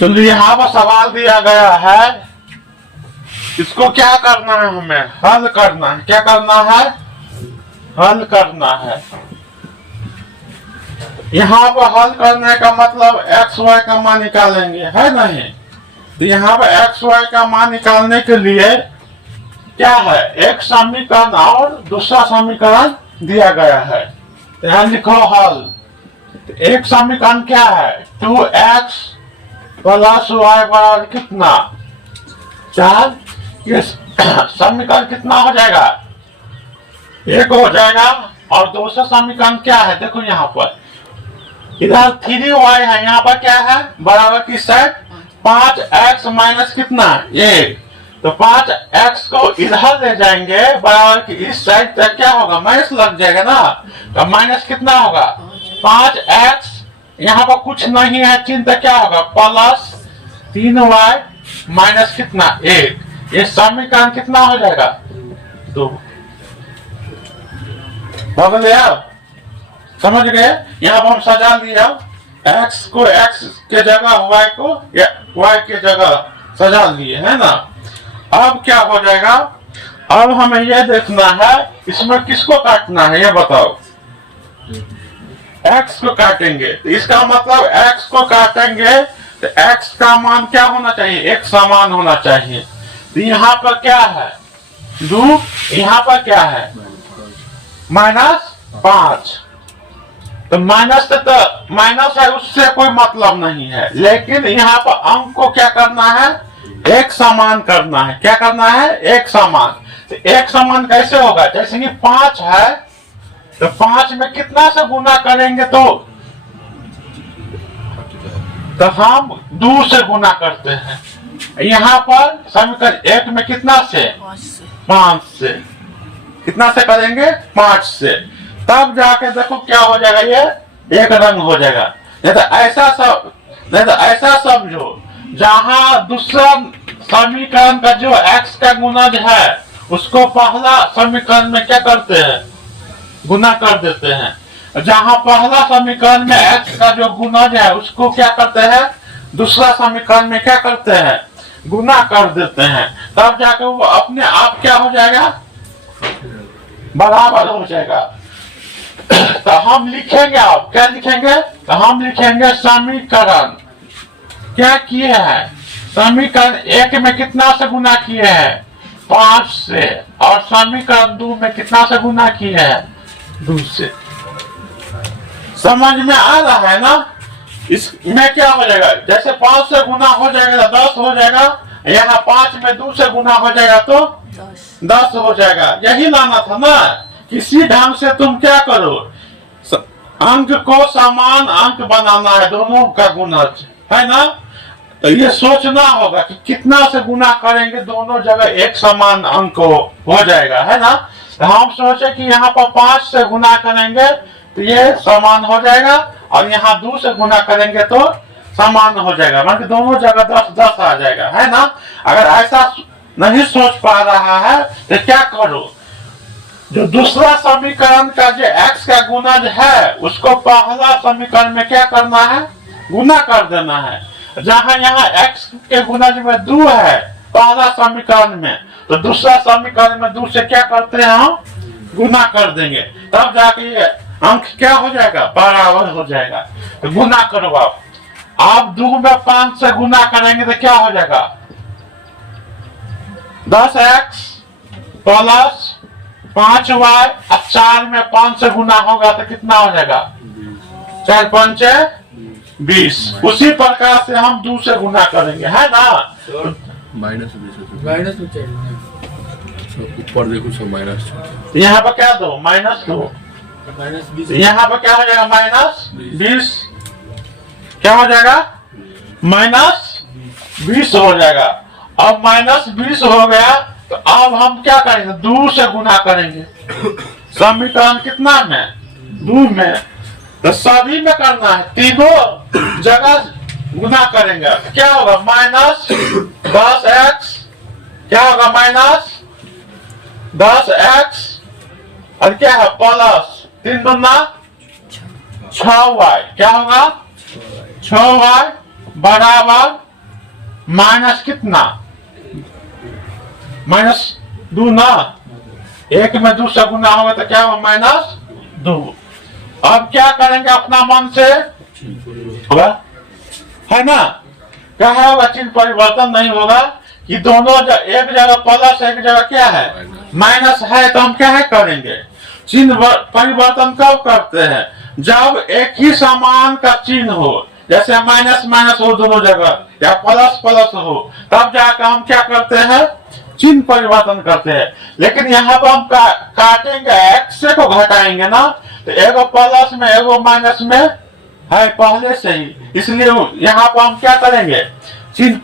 तो यहाँ पर सवाल दिया गया है, इसको क्या करना है, हमें हल करना है। क्या करना है? हल करना है। यहाँ पर हल करने का मतलब एक्स वाई का मान निकालेंगे, है नहीं? तो यहाँ पर एक्स वाई का मान निकालने के लिए क्या है, एक समीकरण और दूसरा समीकरण दिया गया है। तो यहाँ लिखो हल। तो एक समीकरण क्या है, 2x प्लस वाई बराबर कितना 4। ये समीकरण कितना हो जाएगा, एक हो जाएगा। और दूसरा समीकरण क्या है, देखो यहाँ पर इधर 3y है, यहाँ पर क्या है बराबर किस साइड 5x माइनस कितना 1। तो 5x को इधर ले जाएंगे बराबर की इस साइड तक, क्या होगा माइनस लग जाएगा ना। तो माइनस कितना होगा 5x, यहाँ पर कुछ नहीं है चिन्ह, तो क्या होगा प्लस 3y माइनस कितना 1। ये समीकरण कितना हो जाएगा 2। समझ गया? समझ गए? यहाँ पर हम सजा लिया, x को x के जगह y को y के जगह सजा लिए, है ना। अब क्या हो जाएगा, अब हमें यह देखना है इसमें किसको काटना है, ये बताओ। x को काटेंगे, तो इसका मतलब x को काटेंगे तो x का मान क्या होना चाहिए, एक समान होना चाहिए। तो यहाँ पर क्या है 2, यहाँ पर क्या है -5। तो माइनस तो माइनस है, उससे कोई मतलब नहीं है, लेकिन यहाँ पर अंक को क्या करना है, एक समान करना है। क्या करना है, एक समान। तो एक समान कैसे होगा, जैसे कि 5 है तो 5 में कितना से गुना करेंगे तो हम 2 से गुना करते हैं। यहाँ पर समीकरण 1 में कितना से 5 से, कितना से करेंगे 5 से, तब जाके देखो क्या हो जाएगा, ये एक रंग हो जाएगा। नहीं तो ऐसा समझो, जहां दूसरा समीकरण का जो x का गुणज है उसको पहला समीकरण में क्या करते हैं, गुना कर देते हैं। जहां पहला समीकरण में x का जो गुणज है उसको क्या करते हैं, दूसरा समीकरण में क्या करते हैं, गुना कर देते हैं। तब जाके वो अपने आप क्या हो जाएगा, बराबर हो जाएगा। तो हम लिखेंगे, आप क्या लिखेंगे, तो हम लिखेंगे समीकरण क्या किए हैं, समीकरण 1 में कितना से गुना किए हैं 5 से, और समीकरण 2 में कितना से गुना किए हैं 2 से। समझ में आ रहा है ना। इसमें क्या हो जाएगा, जैसे 5 से गुना हो जाएगा 10 हो जाएगा, यहाँ 5 में 2 से गुना हो जाएगा तो 10 हो जाएगा। यही लाना था ना। किसी ढंग से तुम क्या करो, अंक को समान अंक बनाना है, दोनों का गुणज, है ना। तो ये सोचना होगा कि कितना से गुना करेंगे दोनों जगह एक समान अंक हो जाएगा, है ना। तो हम सोचे कि यहाँ पर 5 से गुना करेंगे तो ये समान हो जाएगा, और यहाँ 2 से गुना करेंगे तो समान हो जाएगा, मतलब दोनों जगह 10-10 आ जाएगा, है ना। अगर ऐसा नहीं सोच पा रहा है तो क्या करो, जो दूसरा समीकरण का जो x का गुणज है उसको पहला समीकरण में क्या करना है, गुना कर देना है। जहां यहाँ x के गुणज में 2 है पहला समीकरण में, तो दूसरा समीकरण में 2 से क्या करते हैं, हम गुना कर देंगे, तब जाके ये अंक क्या हो जाएगा, बराबर हो जाएगा। तो गुना करो आप 2 में 5 से गुना करेंगे तो क्या हो जाएगा 10x प्लस 5y, 4 में 5 से गुना होगा तो कितना हो जाएगा 4 5 20। उसी प्रकार से हम 2 से गुना करेंगे, है ना। माइनस ऊपर देखो सब माइनस, यहाँ पर क्या दो -2, यहाँ पर क्या हो जाएगा -20, क्या हो जाएगा -20 हो जाएगा। अब -20 हो गया तो अब हम क्या करेंगे, 2 से गुना करेंगे। समीकरण कितना में 2 में, तो सभी में करना है, तीनों जगह गुना करेंगे। क्या होगा -10x, क्या होगा -10x, और क्या है प्लस 3 दूना 6y, क्या होगा 6y बराबर माइनस कितना, -2 ना, 1 में 2 से गुना होगा तो क्या होगा -2। अब क्या करेंगे अपना मन से, है ना, क्या होगा, चिन्ह परिवर्तन नहीं होगा कि दोनों एक जगह प्लस एक जगह क्या है माइनस है, तो हम क्या है करेंगे, चिन्ह परिवर्तन कब करते हैं, जब एक ही समान का चिन्ह हो, जैसे माइनस माइनस हो दोनों जगह या प्लस प्लस हो, तब जाकर हम क्या करते हैं, चिन्ह परिवर्तन करते हैं। लेकिन यहाँ पर हम काटेंगे, एक्स को घटाएंगे ना, तो एगो प्लस में एगो माइनस में है पहले से ही, इसलिए यहाँ पर हम क्या करेंगे, चिन्ह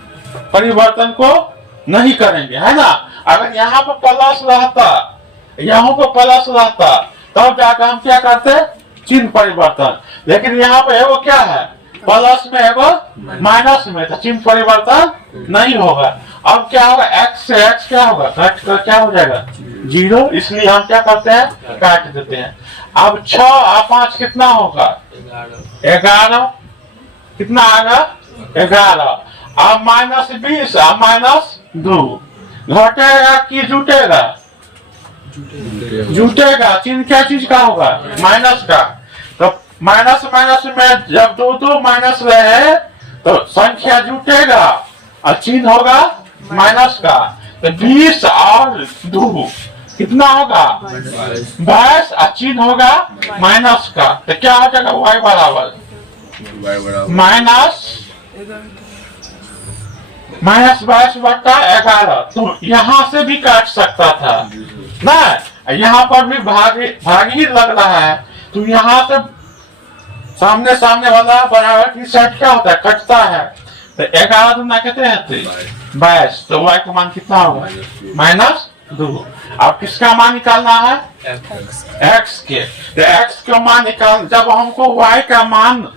परिवर्तन को नहीं करेंगे, है ना। अगर यहाँ पर प्लस रहता, यहाँ पर प्लस रहता, तब जाकर हम क्या करते, चिन्ह परिवर्तन। लेकिन यहाँ पे एगो क्या है, प्लस में एगो माइनस में, तो चिन्ह परिवर्तन नहीं होगा। अब क्या होगा, x से x क्या होगा, घट कर क्या हो जाएगा 0, इसलिए हम क्या करते हैं, काट देते हैं। अब 6 और 5 कितना होगा, 11, कितना आएगा 11। अब -20 और -2 घटेगा कि जुटेगा, जुटेगा। चिन्ह क्या चीज का होगा, माइनस का। तो माइनस माइनस में जब दो माइनस रहे तो संख्या जुटेगा और चिन्ह होगा माइनस का। तो 20 और 2 कितना होगा 22 और चिन्ह होगा माइनस का। तो क्या हो जाएगा, y बराबर -22/11। तो यहाँ से भी काट सकता था ना, यहाँ पर भी भाग ही लग रहा है, तो यहाँ से सामने सामने वाला बराबर की साइड क्या होता है, कटता है। तो 11 दूना कहते हैं 22, तो y का मान कितना होगा -2। अब किसका मान निकालना है, x के। तो x का मान निकाल, जब हमको y का मान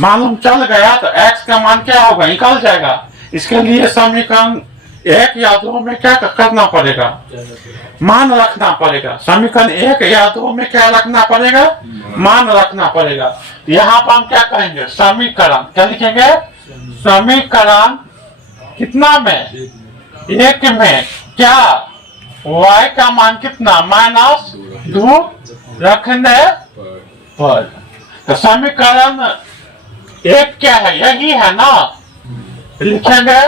मालूम चल गया तो x का मान क्या होगा, निकल जाएगा। इसके लिए समीकरण 1 या 2 में क्या करना पड़ेगा, मान रखना पड़ेगा। समीकरण 1 या 2 में क्या रखना पड़ेगा, मान रखना पड़ेगा। यहाँ पर हम क्या कहेंगे, समीकरण क्या लिखेंगे, समीकरण कितना में, 1 में क्या y का मान कितना -2 रखने पर। तो समीकरण 1 क्या है, यही है ना, लिखेंगे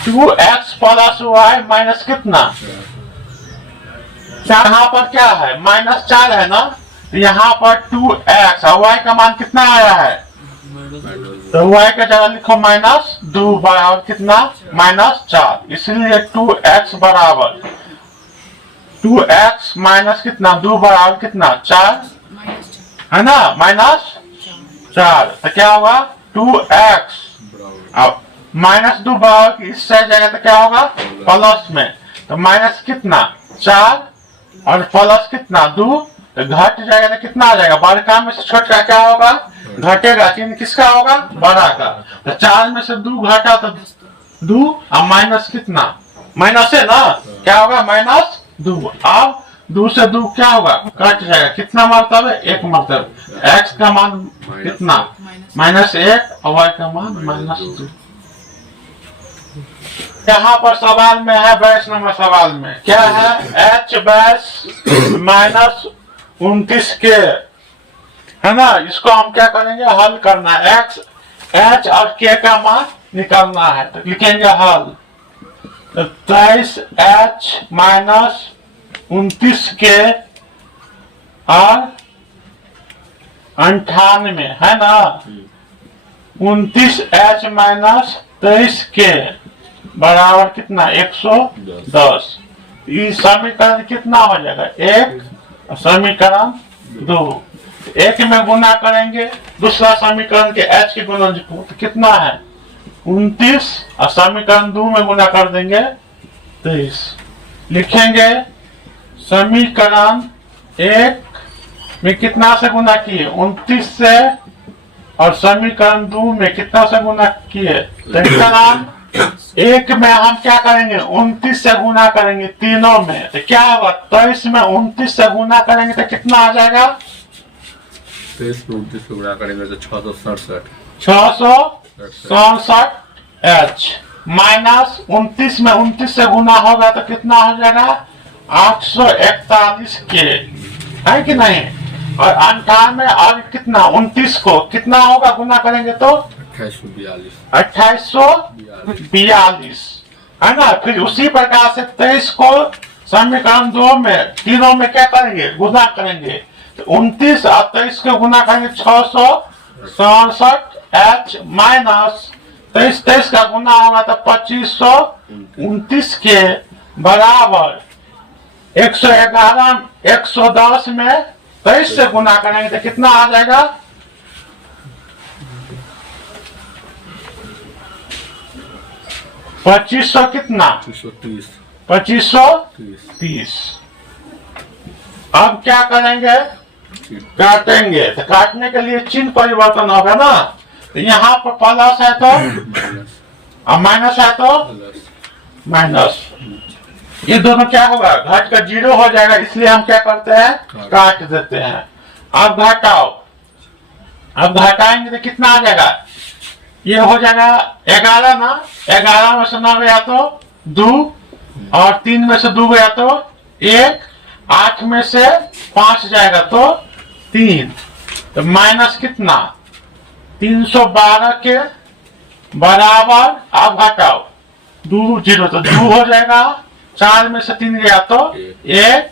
2x + y माइनस कितना, यहाँ पर क्या है -4 है ना, यहाँ पर 2x और y का मान कितना आया है, तो y का जगह लिखो -2 बराबर कितना -4। इसलिए 2x बराबर 2x माइनस कितना 2 बराबर कितना 4 है ना, -4। तो क्या होगा 2x अब -2 बराबर इस साइड जाएगा तो क्या होगा प्लस में, तो माइनस कितना 4 और प्लस कितना 2, तो घट जाएगा तो कितना आ जाएगा, बड़का में से छोटा क्या होगा घटेगा, चिन्ह किसका होगा बड़ा का। तो 4 में से 2 घटा तो 2 और माइनस कितना माइनस है ना, क्या होगा -2। अब 2 से 2 क्या होगा कट जाएगा, कितना मरतब है 1 मरतब। x का मान कितना -1 और y का मान -2। यहाँ पर सवाल में है 22 नंबर सवाल में क्या है, h 22 -29 के, है ना। इसको हम क्या करेंगे, हल करना है, x h और k का मान निकालना है। तो लिखेंगे हल, तो 23h - 29 के और 98 है ना, 29h - 23 के बराबर कितना 110। ये समीकरण कितना हो जाएगा 1, समीकरण 2। 1 में गुना करेंगे दूसरा समीकरण के h के गुणज को, तो कितना है 29 और समीकरण 2 में गुना कर देंगे 23। लिखेंगे समीकरण 1 में कितना से गुना किए 29 से, और समीकरण 2 में कितना से गुना किए, समीकरण 1 में हम क्या करेंगे 29 से गुना करेंगे तीनों में, तो क्या होगा 23 में 29 से गुना करेंगे तो कितना आ जाएगा 23 में 29 से गुना करेंगे तो 667। 67H माइनस 29 में 29 से गुना होगा तो कितना हो जाएगा 841K है कि नहीं। और 98 और कितना 29 को कितना होगा गुना करेंगे तो 2842 है ना। फिर उसी प्रकार से 23 को समीकरण 2 में तीनों में क्या करेंगे गुना करेंगे तो 29 और 23 को गुना करेंगे 667H माइनस 23 का गुना होगा तो 2529 के बराबर 111 110 में 23 से गुना करेंगे तो कितना आ जाएगा 2500 कितना 2530। अब क्या करेंगे काटेंगे तो काटने के लिए चिन्ह परिवर्तन होगा ना। तो यहाँ पर प्लस है तो और माइनस है तो माइनस, ये दोनों क्या होगा घट का 0 हो जाएगा, इसलिए हम क्या करते हैं काट देते हैं। अब घटाओ, अब घटाएंगे तो कितना आ जाएगा ये हो जाएगा 11 ना, 11 में से 9 गया तो 2 और 3 में से 2 गया तो 1, 8 में से 5 जाएगा तो 3, तो माइनस कितना 312 के बराबर। अब घटाओ 2 0 तो 2 हो जाएगा, 4 में से 3 गया तो 1,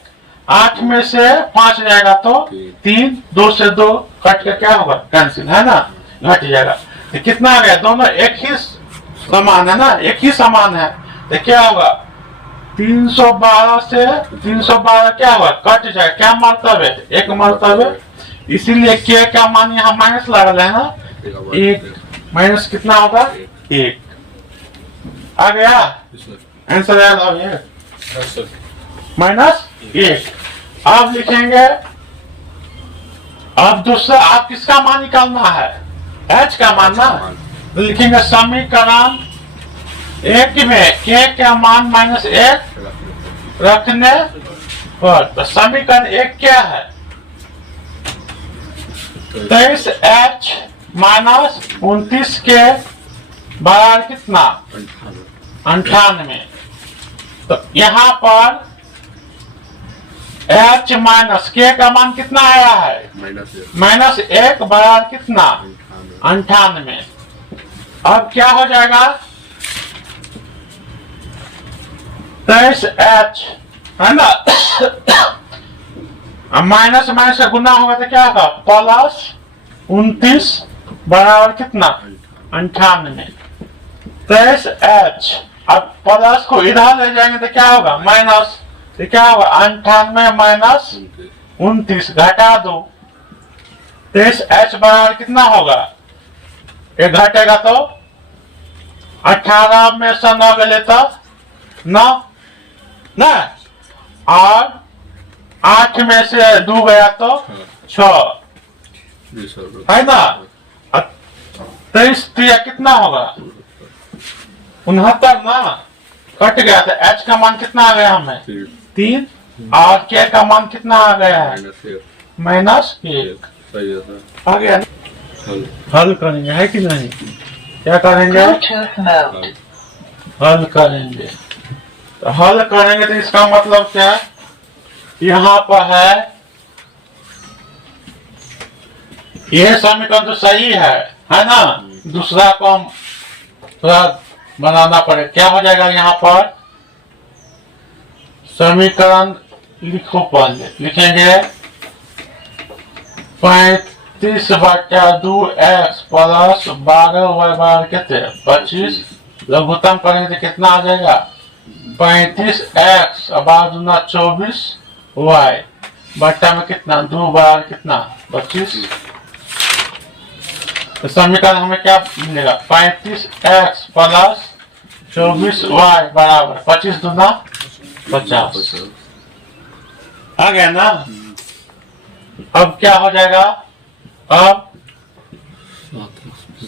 8 में से 5 जाएगा तो 3, 2 से 2 कट के क्या होगा कैंसिल है ना, घट जाएगा। तो कितना आ गया दोनों एक ही समान है ना, एक ही समान है तो क्या होगा 312 से 312 क्या होगा कट जाएगा, क्या मर्तब है एक मर्तब है, इसीलिए के का मान यहाँ माइनस लगा है ना, 1 माइनस कितना होगा 1 आ गया आंसर है -1। अब लिखेंगे, अब दूसरा आप किसका मान निकालना है H का मान ना, तो लिखेंगे समीकरण 1 में K का मान -1 रखने पर, तो समीकरण 1 क्या है 23H माइनस 29 के बराबर कितना 98। तो यहाँ पर H माइनस K का मान कितना आया है -1 बराबर कितना 98। अब क्या हो जाएगा 23H है ना, माइनस माइनस का गुना होगा तो क्या होगा +29 बराबर कितना 98। 23H अब प्लस को इधर ले जाएंगे तो क्या होगा माइनस, तो क्या होगा 98 माइनस 29 घटा दो, 23H बराबर कितना होगा, एक घटेगा तो 18 में से 9 गए तो 9 ना, और 8 में से 2 गया तो 6 है ना, 23 कितना होगा 69 ना, कट गया था। H का मान कितना आ गया हमें 3 और K का मान कितना आ गया है -1 आ गया। हल करेंगे है कि नहीं, क्या करेंगे हल करेंगे, तो हल करेंगे तो इसका मतलब क्या यहाँ पर है ये समीकरण तो सही है ना, दूसरा को हम थोड़ा बनाना पड़े। क्या हो जाएगा यहाँ पर समीकरण लिखो, पहले लिखेंगे 35/2x प्लस 12y बराबर कितने 25, लघुत्तम करेंगे तो कितना आ जाएगा 35x 24y बट्टा में कितना 2 बराबर कितना 25। तो समीकरण हमें क्या मिलेगा 35x प्लस 24y बराबर 25 दूना 50 आ गया ना। अब क्या हो जाएगा, अब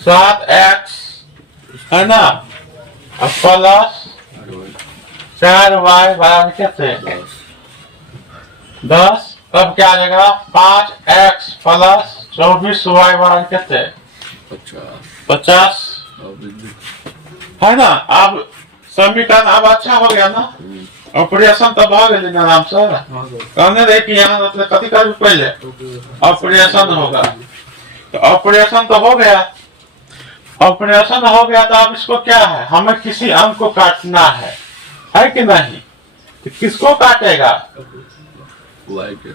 7x है ना, अब प्लस 4y बराबर कितने 10, तब क्या आ जाएगा 5x प्लस 24y बराबर कितने 50। है ना। अब समीकरण अब अच्छा हो गया ना, ऑपरेशन तो भ गए ना आराम से। कहने रहे कि यहाँ मतलब कथी कर पहले ऑपरेशन होगा, तो ऑपरेशन तो हो गया। ऑपरेशन हो गया तो अब इसको क्या है, हमें किसी अंक को काटना है कि नहीं। तो किसको काटेगा, वाई के।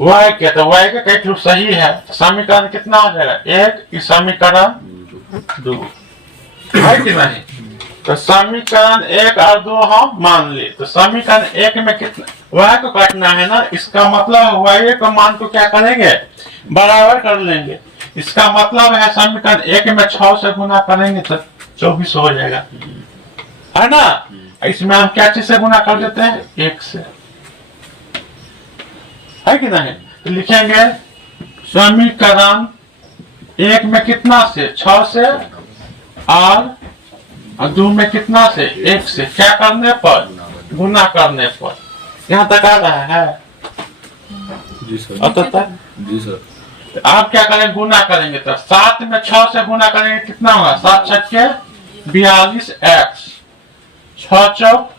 वाई के। तो वाई के कई सही है, तो समीकरण कितना हो जाएगा, एक, इस समीकरण 2 है कि नहीं। तो समीकरण 1 और 2 हम मान ली। तो समीकरण 1 में कितना वाई को काटना है ना, इसका मतलब वाई को मान को क्या करेंगे, बराबर कर लेंगे। इसका मतलब है समीकरण 1 में 6 से गुना करेंगे तो 24 हो जाएगा, है ना। इसमें हम क्या चीज से गुना कर देते हैं, 1 से, है कि नहीं। तो लिखेंगे समीकरण 1 में कितना से 6 से और 2 में कितना से 1 से, क्या करने पर, गुना करने पर। यहाँ तक आ रहा है जी सर। अब तक जी सर। आप क्या करेंगे, गुना करेंगे तो 7 में 6 से गुना करेंगे कितना होगा, 7 छक्के 42 x, 6 चौक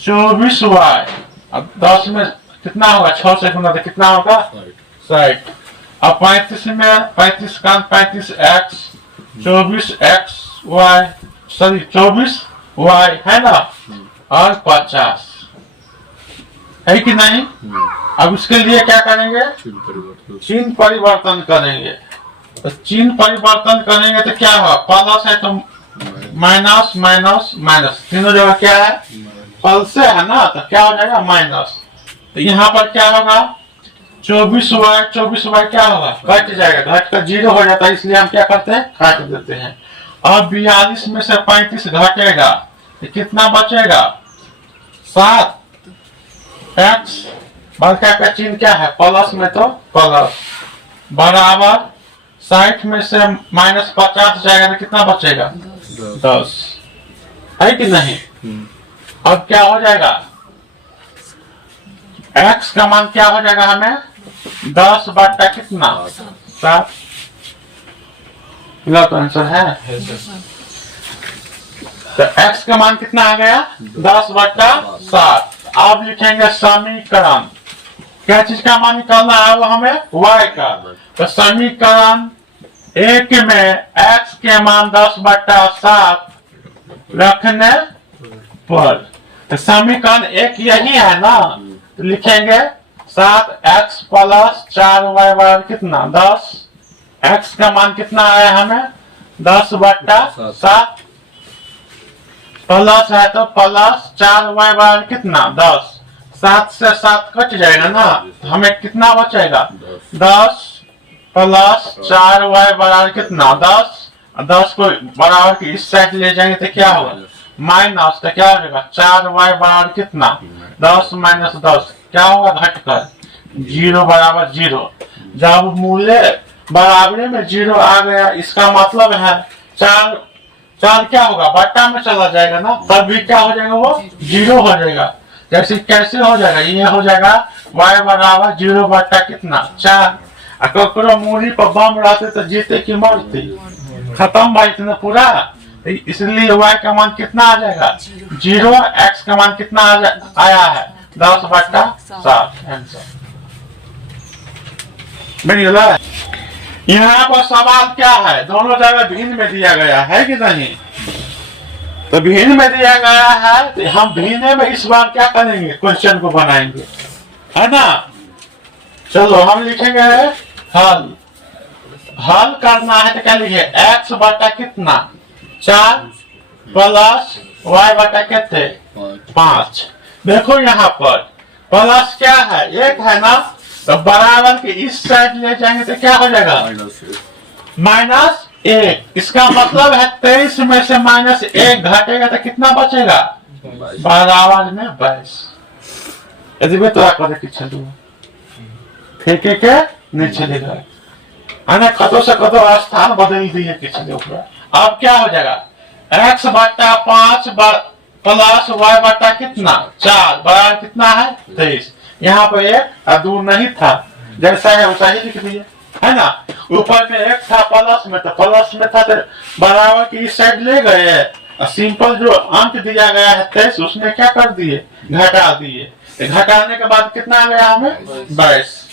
24 y। अब 10 में कितना होगा, 6 से गुना तो कितना होगा 60। अब 35 में 35 का 35 x, 24 x y, sorry 24 y है ना, और 50 है कि नहीं। अब उसके लिए क्या करेंगे, चिन्ह परिवर्तन करेंगे। तो चिन्ह परिवर्तन करेंगे तो क्या होगा, प्लस है तो माइनस माइनस माइनस, तीनों जगह क्या है, प्लस से है ना, तो क्या हो जाएगा माइनस। तो यहाँ पर क्या होगा, 24y क्या होगा, कट जाएगा, घट कर 0 हो जाता है, इसलिए हम क्या करते हैं, काट देते हैं। अब 42 में से 35 घटेगा तो कितना बचेगा, 7 x, बड़का का चिन्ह क्या है, प्लस में तो प्लस, बराबर 60 में से माइनस 50 जाएगा तो कितना बचेगा, 10, है कि नहीं। अब क्या हो जाएगा, x का मान क्या हो जाएगा, हमें 10 बटा कितना, 7। मिला तो आंसर है। तो x का मान कितना आ गया, 10 बटा 7। अब लिखेंगे समीकरण, क्या चीज का मान निकालना है, वो हमें y का। तो समीकरण 1 में x के मान 10 बटा 7 रखने पर, तो समीकरण 1 यही है ना, तो लिखेंगे 7x प्लस 4y बराबर कितना, 10। x का मान कितना आया हमें, 10 बटा 7, प्लस है तो प्लस 4y बराबर कितना, 10। 7 से 7 कट जाएगा ना, तो हमें कितना बचेगा, 10 प्लस 4y बराबर कितना, 10। 10 को बराबर की इस साइड ले जाएंगे तो क्या होगा, माइनस, तो क्या हो जाएगा, 4y बराबर कितना, 10 माइनस 10 क्या होगा, घटकर 0 बराबर 0। जब मूल्य बराबरी में 0 आ गया, इसका मतलब है 4 क्या होगा, बट्टा में चला जाएगा ना, तब भी क्या हो जाएगा, वो 0 हो जाएगा। जैसे कैसे हो जाएगा, ये हो जाएगा y बराबर 0 बट्टा कितना, 4। ककरो मूली पर बम रहते तो जीते की मरते, खत्म भाई इतना पूरा। इसलिए y का मान कितना आ जाएगा, 0। x का मान कितना आया है, 10 बट्टा 7। आंसर बन गया। यहाँ पर सवाल क्या है, दोनों जगह भिन्न में दिया गया है कि नहीं। तो भिन्न में दिया गया है, तो हम भिन्न में इस बार क्या करेंगे, क्वेश्चन को बनाएंगे, है ना। चलो हम लिखेंगे हल। हल करना है तो क्या लिखे, x बटा कितना, 4 प्लस y बटा कितने, 5। देखो यहाँ पर प्लस क्या है, 1 है ना, तो बराबर के इस साइड ले जाएंगे तो क्या हो जाएगा, माइनस 1। इसका मतलब है 23 में से माइनस 1 घटेगा तो कितना बचेगा, बराबर में 22। यदि वे तो करे कि चलो फेंके के नहीं चलेगा, है ना, कतो से कतो स्थान बदल दिए कि चले ऊपर। अब क्या हो जाएगा, x बटा 5 प्लस y बटा कितना, 4 बराबर कितना है, 23। यहाँ पर 1 और 2 नहीं था, जैसा है वैसा ही लिख दिए। है ना। ऊपर में एक था प्लस में, तो प्लस में था तो बराबर की इस साइड ले गए और सिंपल जो अंक दिया गया है 23 उसमें क्या कर दिए, घटा दिए। तो घटाने के बाद कितना आ गया हमें 22।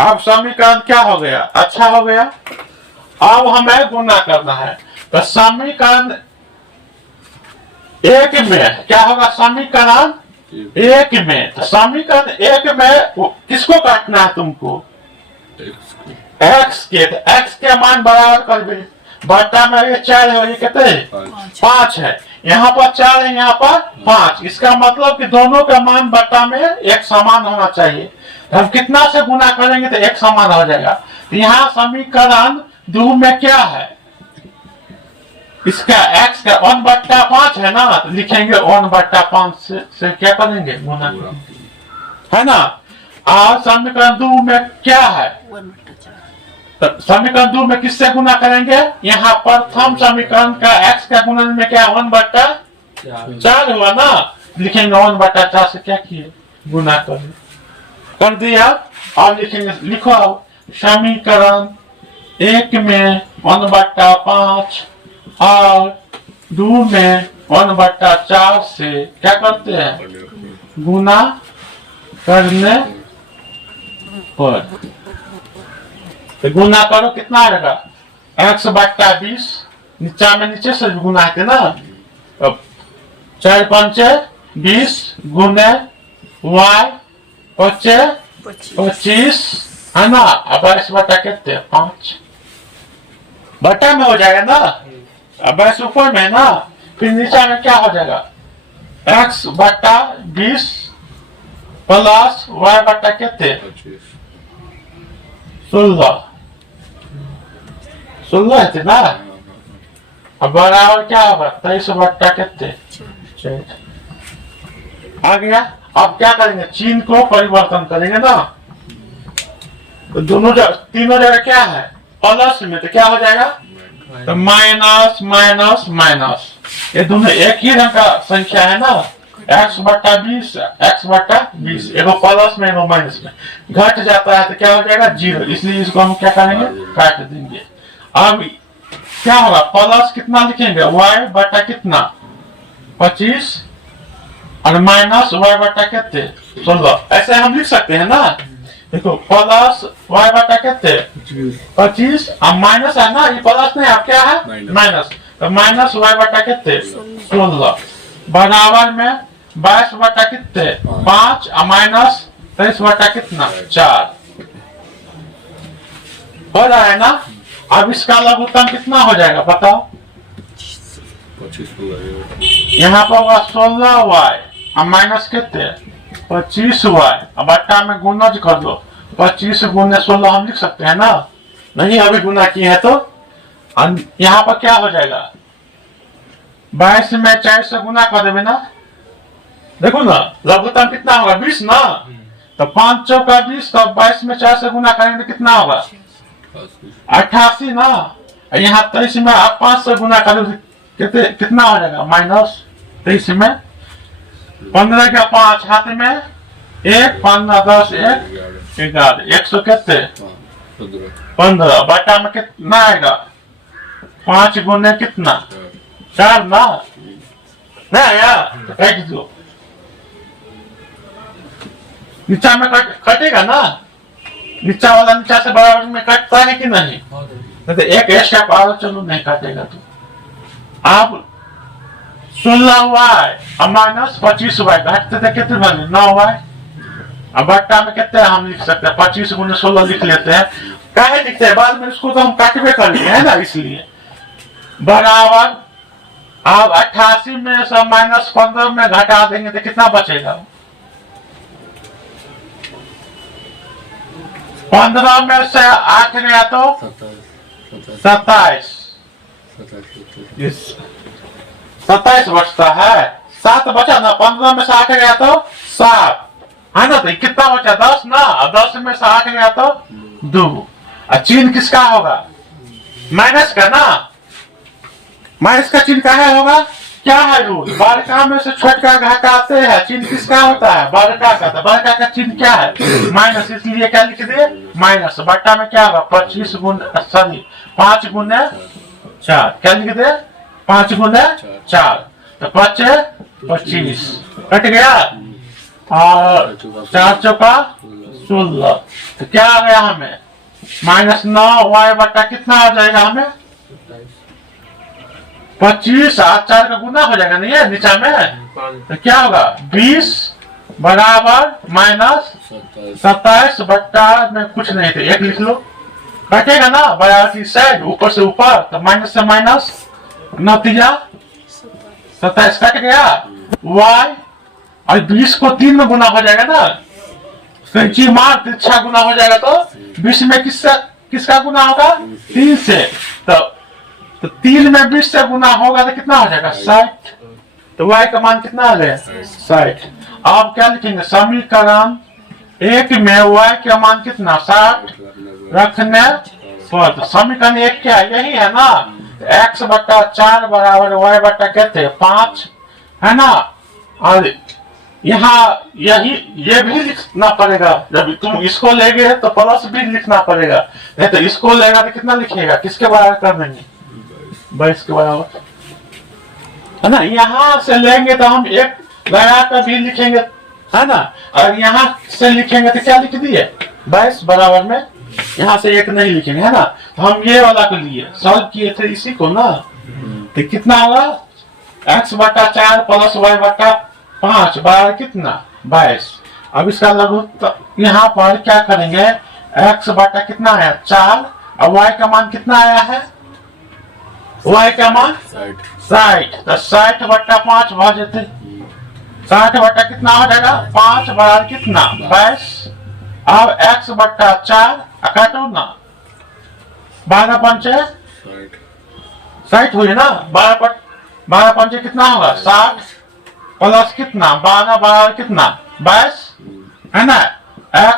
अब समीकरण क्या हो गया, अच्छा हो गया। अब हमें गुना करना है, तो समीकरण एक में क्या होगा, समीकरण एक में, तो समीकरण एक में किसको काटना है तुमको, एक्स के। तो एक्स के मान बराबर कर दे, बट्टा में ये 4 है, ये कितने 5 है, यहाँ पर 4 है, यहाँ पर 5। इसका मतलब कि दोनों का मान बट्टा में एक समान होना चाहिए। हम कितना से गुना करेंगे तो एक समान हो जाएगा। तो यहाँ समीकरण 2 में क्या है, इसका x का 1/5 है ना, तो लिखेंगे 1/5 से क्या करेंगे, गुना, है ना। और समीकरण 2 में क्या है, तो समीकरण 2 में किससे गुना करेंगे, यहाँ प्रथम समीकरण का x का गुणन में क्या 1/4 हुआ ना, लिखेंगे 1/4 से क्या किए, गुना कर दिया। और लिखेंगे, लिखो समीकरण 1 में 1/5 और 2 में 1/4 से क्या करते हैं, गुना करने पर। तो गुना करो कितना आएगा, x/20, नीचा में नीचे से गुना है ना, 4 5 20 गुने y 25 है ना। अब 22/5 बटा में हो जाएगा ना, अब ऐसे ऊपर में ना, फिर नीचे में क्या हो जाएगा, x/20 प्लस y/16 16 है ना। अब बराबर क्या होगा 23/6 आ गया। अब क्या करेंगे, चिन्ह को परिवर्तन करेंगे ना, तो दोनों तीनों जगह क्या है प्लस में, तो क्या हो जाएगा, तो माइनस माइनस माइनस, ये दोनों एक ही रंग का संख्या है ना, x/20 x/20, एगो प्लस में एगो माइनस में, घट जाता है तो क्या हो जाएगा 0, इसलिए इसको हम क्या करेंगे, काट देंगे। अब क्या होगा, प्लस कितना लिखेंगे, y/ कितना 25 और माइनस y/कितने 16, ऐसे हम लिख सकते हैं ना। देखो प्लस y/कितने 25 और माइनस है ना, ये प्लस नहीं अब क्या है माइनस, तो माइनस y/कितने 16 बराबर में 22/कितने 5 और माइनस 23/कितना 4 हो रहा है ना। अब इसका लघुत्तम कितना हो जाएगा बताओ, 25 यहाँ पर होगा 16y और माइनस कितने 25y, अब बट्टा में गुना कर दो, 25 गुने 16 हम लिख सकते हैं ना, नहीं अभी गुना किए हैं तो। यहाँ पर क्या हो जाएगा, 22 में 4 से गुना कर देवे ना, देखो ना लघुत्तम कितना होगा 20 ना, तो 5 चौका 20, तो 22 में 4 से गुना करेंगे तो कितना होगा 88 ना। यहाँ 23 में आप 5 से गुना करेंगे कितना हो जाएगा माइनस 23 में 15 का 5 हाथ में 1 15 10 1 11 100 कितने 15 बटा में कितना आएगा 5 गुने कितना 4 ना, नहीं आया तो काट दो, नीचा में कटेगा ना, नीचा वाला नीचा से बराबर में कटता है कि नहीं, तो एक एक्स्ट्रा पावर चलो नहीं काटेगा। तो आप 16y और माइनस 25y घटते थे कितने बने 9y, अब बट्टा में कितने हम लिख सकते हैं 25 गुने 16 लिख लेते हैं, काहे लिखते हैं बाद में इसको तो हम काटवे करेंगे है ना, इसलिए बराबर। अब 88 में से माइनस 15 में घटा देंगे तो कितना बचेगा, 15 में से 8 गया तो 27 27 बचता है, 7 बचा ना, 15 में से 8 गया तो 7 है ना, तो कितना बचा 10 ना, 10 में से 8 गया तो 2। चिन्ह किसका होगा माइनस का ना, माइनस का चिन्ह कहाँ होगा क्या है रूल? बड़का में से छोटका घटाते हैं, चिन्ह किसका होता है? बड़का का। तो बड़का का चिन्ह क्या है? माइनस, इसलिए क्या लिख दे? माइनस। बट्टा में क्या होगा? 25 गुना, सॉरी 5 गुना 4, क्या लिख दे? 5 गुना 4, तो 5 25 कट गया, और 4 चौका 16। तो क्या आ गया हमें? -9 y बट्टा कितना आ जाएगा हमें? 25, 4 का गुना हो जाएगा नहीं है नीचा में, तो क्या होगा? 20 बराबर -27 बट्टा में कुछ नहीं थे, 1 लिख लो, कटेगा ना बराबर की साइड ऊपर से ऊपर, तो माइनस से माइनस, नतीजा 27 कट गया। y और 20 को 3 में गुना हो जाएगा ना, कैंची मार तिरछा गुना हो जाएगा, तो 20 में किसका गुना होगा? 3 से। तो 3 में 20 से गुना होगा तो कितना हो जाएगा? 60। तो y का मान कितना आ गया? 60। अब क्या लिखेंगे? समीकरण 1 में y का मान कितना? 60 रखने पर। तो समीकरण 1 क्या यही है ना? x बट्टा 4 बराबर y बट्टा कहते 5 है ना। और यहाँ यही ये भी लिखना पड़ेगा, जब तुम इसको लेगे तो प्लस भी लिखना पड़ेगा, नहीं तो इसको लेगा तो कितना लिखेगा? किसके बराबर कर देंगे? 22 के बराबर है ना। यहाँ से लेंगे तो हम 1 लगा कर भी लिखेंगे है ना, और यहाँ से लिखेंगे तो क्या लिख दिए? 22 बराबर में यहाँ से 1 नहीं लिखेंगे है ना। तो हम ये वाला को लिए सॉल्व किए थे इसी को ना, तो कितना होगा? x बट्टा 4 प्लस y बट्टा 5 बराबर कितना? 22। अब इसका लघु यहाँ पर क्या करेंगे? x बटा कितना आया? 4, और y का मान कितना आया है? y का मान 60। तो 60 बट्टा 5 भाजते 60 बट्टा कितना हो जाएगा? 5 बराबर कितना? 22। अब x बट्टा 4 काटो ना, 12 पंचे 60 हुई ना, 12 पंचे कितना होगा? 60 प्लस कितना? 12 बराबर कितना? 22 है ना। x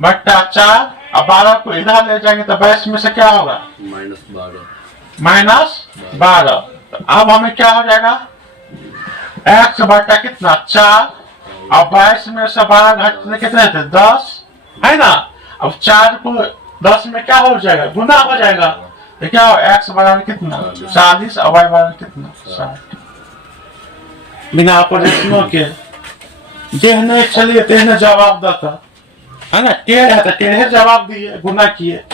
बट्टा 4, अब 12 को इधर ले जाएंगे तो 22 में से क्या होगा? -12। तो अब हमें क्या हो जाएगा? x बट्टा कितना? 4, अब 22 में से 12 घटने कितने थे? 10 है ना। अब 4 को 10 में क्या हो जाएगा? गुना हो जाएगा, तो क्या हो? x बराबर कितना? 40, और y बराबर कितना? 60। बिना ऑपरेशनों के जेहने चलिए तेहने जवाब देता है ना। टेढ़ है तो टेढ़े जवाब दिए, गुना किए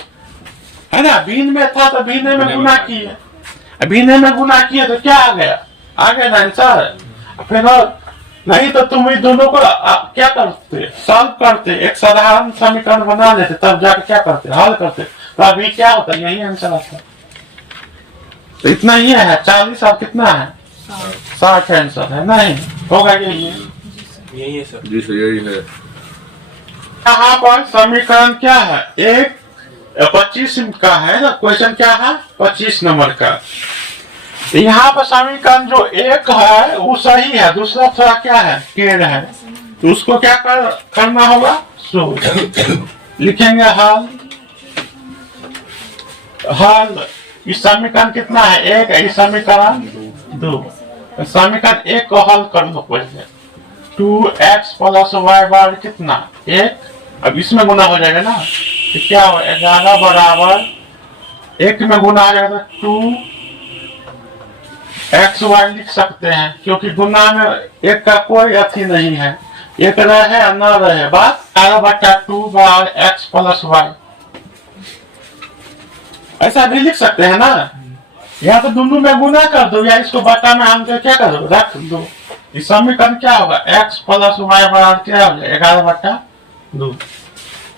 है ना। बीन में था तो बीने में गुना किए, बीने में गुना किए तो क्या आ गया? आ गया ना आंसर। फिर नहीं तो तुम ये दोनों को क्या करते? सॉल्व करते, एक साधारण समीकरण बना लेते, तब जाकर क्या करते? हल करते। तो अभी क्या होता? यही आंसर आता। तो इतना ही है, 40 और कितना है? 60 आंसर है। नहीं होगा यही है सर। जी सर यही है। यहाँ पर समीकरण क्या है? 25 का है ना क्वेश्चन, क्या है? 25 नंबर का। यहाँ पर समीकरण जो 1 है वो सही है, दूसरा थोड़ा क्या है? टेढ़ है, तो उसको क्या करना होगा? लिखेंगे हल। इस समीकरण कितना है? 1। इस समीकरण 2। समीकरण 1 को हल कर लो पहले। 2x प्लस y बार कितना? 1। अब इसमें गुना हो जाएगा ना, तो क्या हो? 11 बराबर 1 में गुना हो जाएगा तो 2xy लिख सकते हैं, क्योंकि गुना में 1 का कोई अथी नहीं है, 1 रहे या न रहे, बात 11 बटा 2 बार x प्लस y। ऐसा भी लिख सकते हैं ना। या तो दोनों में गुना कर दो, या इसको बटा में हम क्या कर दो? रख दो। इस समीकरण क्या होगा? x प्लस y बराबर क्या हो जाएगा? 11 बटा 2।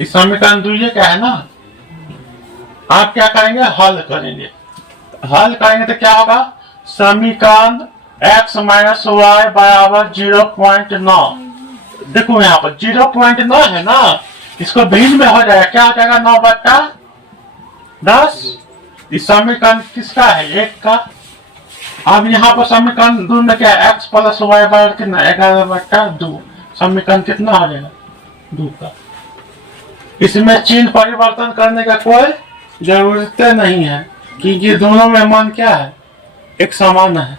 इस समीकरण 2 ये क्या है ना। आप क्या करेंगे? हल करेंगे। हल करेंगे तो क्या होगा? समीकरण x माइनस y बराबर 0.9। देखो यहाँ पर 0.9 है ना, इसको भिन्न में हो जाएगा, क्या हो जाएगा? 9 बटा 10। इस समीकरण किसका है? 1 का। अब यहाँ पर समीकरण 2 में क्या है? x प्लस y बराबर कितना? 11 बटा 2। समीकरण कितना हो जाएगा? 2 का। इसमें चिन्ह परिवर्तन करने का कोई जरूरत नहीं है, क्योंकि दोनों में मान क्या है? एक समान है।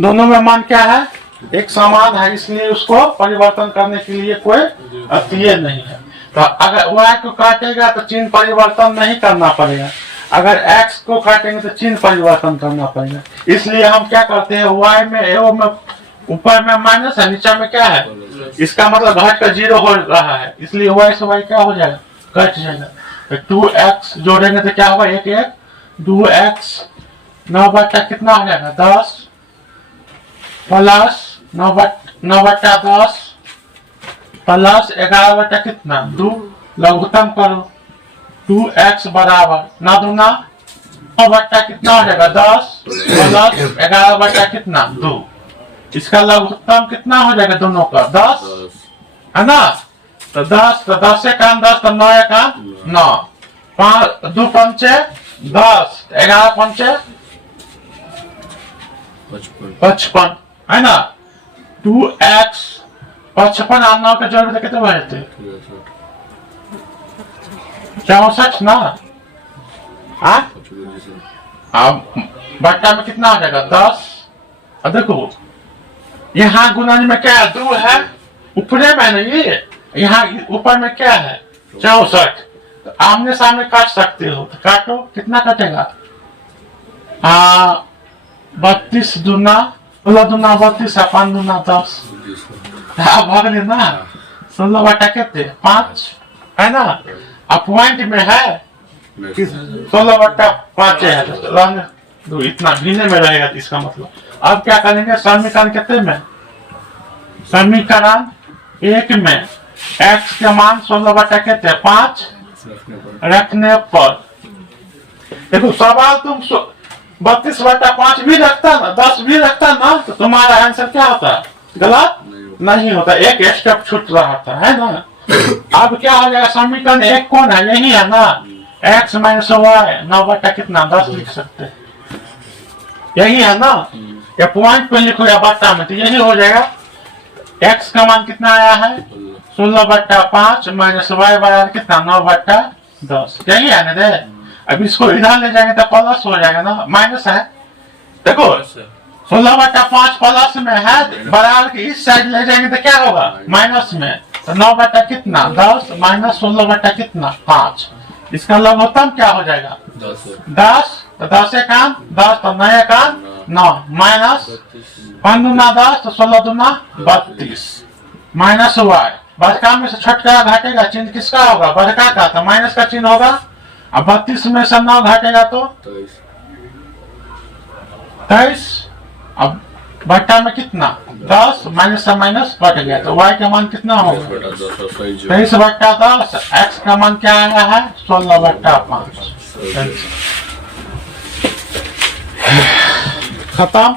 दोनों में मान क्या है, एक समान है, इसलिए उसको परिवर्तन करने के लिए कोई अतीय नहीं है। तो अगर y को काटेगा तो चिन्ह परिवर्तन नहीं करना पड़ेगा, अगर x को काटेंगे तो चिन्ह परिवर्तन करना पड़ेगा। इसलिए हम क्या करते हैं, y में एओ में ऊपर में माइनस है, नीचे में क्या है, इसका मतलब घट का 0 हो रहा है, इसलिए y से y क्या हो जाएगा, घट जाएगा। तो 2x जोड़ेंगे तो क्या होगा, 1 1 2x 9 बटा कितना हो जाएगा 10 प्लस 9 बटा 10 प्लस 11 बटा कितना 2, लघुत्तम करो 2x बराबर 9 दूना 9 बटा कितना हो जाएगा 10 प्लस 11 बटा कितना 2, इसका लघुत्तम कितना हो जाएगा दोनों का 10 है ना। तो 10 तो 10 से काम 10 तो 9 का 9 5 2 पंचे 10 11 पंचे 55 है ना। 2x 55 और 9 के जोड़ में कितने बने थे 64 ना। अब बट्टा में कितना हो जाएगा 10। अब देखो यहाँ गुणन में क्या है 2 है, ऊपरे में नहीं, यहाँ ऊपर में क्या है 64। तो आमने सामने काट सकते हो, तो काटो कितना कटेगा 32 दूना 16 दूना 32 है 5 दूना 10 भाग लेना 16 बटा कितने 5 है ना। अब पॉइंट में है 16 बटा 5 है, तो इतना भिन्न में रहेगा। इसका मतलब अब क्या करेंगे, समीकरण कितने में, समीकरण 1 में x के मान 16 बटा कितने 5 रखने पर, देखो सवाल तुम 32 बटा 5 भी रखता ना 10 भी रखता ना, तो तुम्हारा आंसर क्या होता, गलत नहीं होता, एक स्टेप छूट रहा था, है ना। अब क्या हो जाएगा, समीकरण 1 कौन है, यही है ना, x माइनस वाई 9 बटा कितना 10 लिख सकते हैं, यही है ना। या पॉइंट पे लिखो या बट्टा में, तो यही हो जाएगा। x का मान कितना आया है 16 बट्टा 5 माइनस वाई बराबर कितना 9 बट्टा 10, यही है ना दे। अब इसको इधर ले जाएंगे तो प्लस हो जाएगा ना, माइनस है, देखो 16 बट्टा 5 प्लस में है, बराबर के इस साइड ले जाएंगे तो क्या होगा माइनस में, तो 9 बट्टा कितना 10 माइनस 16 बट्टा कितना 5, इसका लघुत्तम क्या हो जाएगा 10, तो 10 एकान 10 तो 9 एकान 9 माइनस 5 दूना 10 तो 16 दूना 32 माइनस वाई, बड़का में से छोटका घटेगा, चिन्ह किसका होगा बड़का का, तो माइनस का चिन्ह होगा। अब 32 में से 9 घटेगा तो 23, अब बट्टा में कितना 10 माइनस से माइनस कट गया, तो y का मान कितना होगा 23 बट्टा 10, x का मान क्या आया है 16 बट्टा 5। खत्म।